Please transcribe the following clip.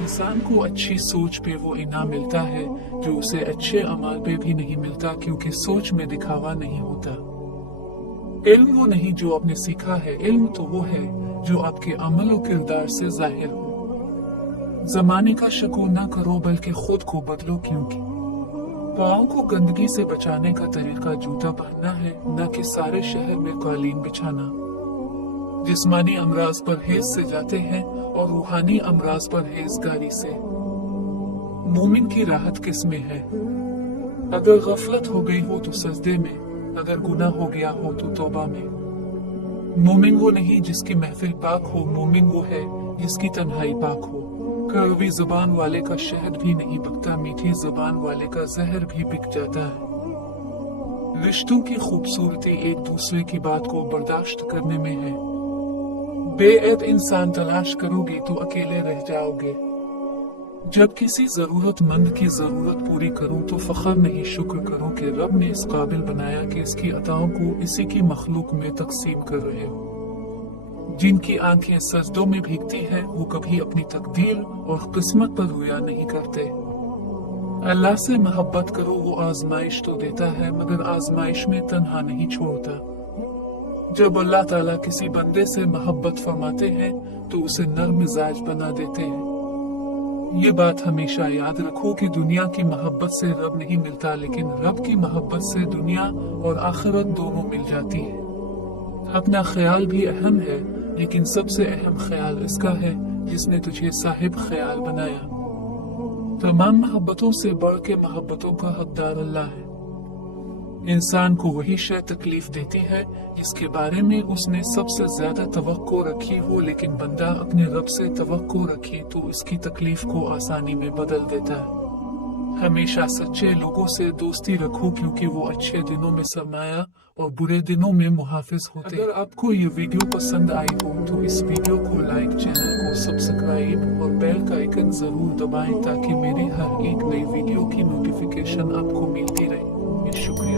इंसान को अच्छी सोच पे वो इनाम मिलता है जो उसे अच्छे अमाल पे भी नहीं मिलता, क्योंकि सोच में दिखावा नहीं होता। इल्म वो नहीं जो आपने सीखा है, इल्म तो वो है जो आपके अमल और किरदार से जाहिर हो। जमाने का शकू ना करो बल्कि खुद को बदलो, क्योंकि पाँव को गंदगी से बचाने का तरीका जूता पहनना है, न कि सारे शहर में कालीन बिछाना। जिस्मानी अमराज परहेज से जाते हैं और रूहानी अमराज परहेजगारी से। मोमिन की राहत किस में है? अगर गफलत हो गई हो तो सजदे में, अगर गुनाह हो गया हो तो तौबा में। मोमिन वो नहीं जिसकी महफिल पाक हो, मोमिन वो है जिसकी तन्हाई पाक हो। कड़वी जुबान वाले का शहद भी नहीं बिकता, मीठी जुबान वाले का जहर भी बिक जाता है। रिश्तों की खूबसूरती एक दूसरे की बात को बर्दाश्त करने में है। बेऐब इंसान तलाश करोगे तो अकेले रह जाओगे। जब किसी जरूरतमंद की जरूरत पूरी करूं तो फख्र नहीं, शुक्र करो कि रब ने इस काबिल बनाया कि इसकी अताओं को इसी की मखलूक में तकसीम कर रहे हो। जिनकी आंखें सजदों में भीगती हैं वो कभी अपनी तकदीर और किस्मत पर रुया नहीं करते। अल्लाह से मोहब्बत करो, वो आजमाइश तो देता है मगर आजमाइश में तन्हा नहीं छोड़ता। जब अल्लाह ताला किसी बंदे से मोहब्बत फरमाते हैं तो उसे नर्म मिजाज बना देते हैं। ये बात हमेशा याद रखो कि दुनिया की मोहब्बत से रब नहीं मिलता, लेकिन रब की मोहब्बत से दुनिया और आखिरत दोनों मिल जाती है। अपना ख्याल भी अहम है, लेकिन सबसे अहम ख्याल इसका है जिसने तुझे साहिब ख्याल बनाया। तमाम मोहब्बतों से बढ़ के मोहब्बतों का हकदार अल्लाह है। इंसान को वही शय तकलीफ देती है जिसके बारे में उसने सबसे ज्यादा तवक्को रखी हो, लेकिन बंदा अपने रब से तवक्को रखे तो इसकी तकलीफ को आसानी में बदल देता है। हमेशा सच्चे लोगों से दोस्ती रखो, क्योंकि वो अच्छे दिनों में सरमाया और बुरे दिनों में मुहाफिज होते हैं। अगर आपको ये वीडियो पसंद आई हो तो इस वीडियो को लाइक, चैनल को सब्सक्राइब और बेल का आइकन जरूर दबाएं ताकि मेरी हर एक नई वीडियो की नोटिफिकेशन आपको मिलती रहे। शुक्रिया।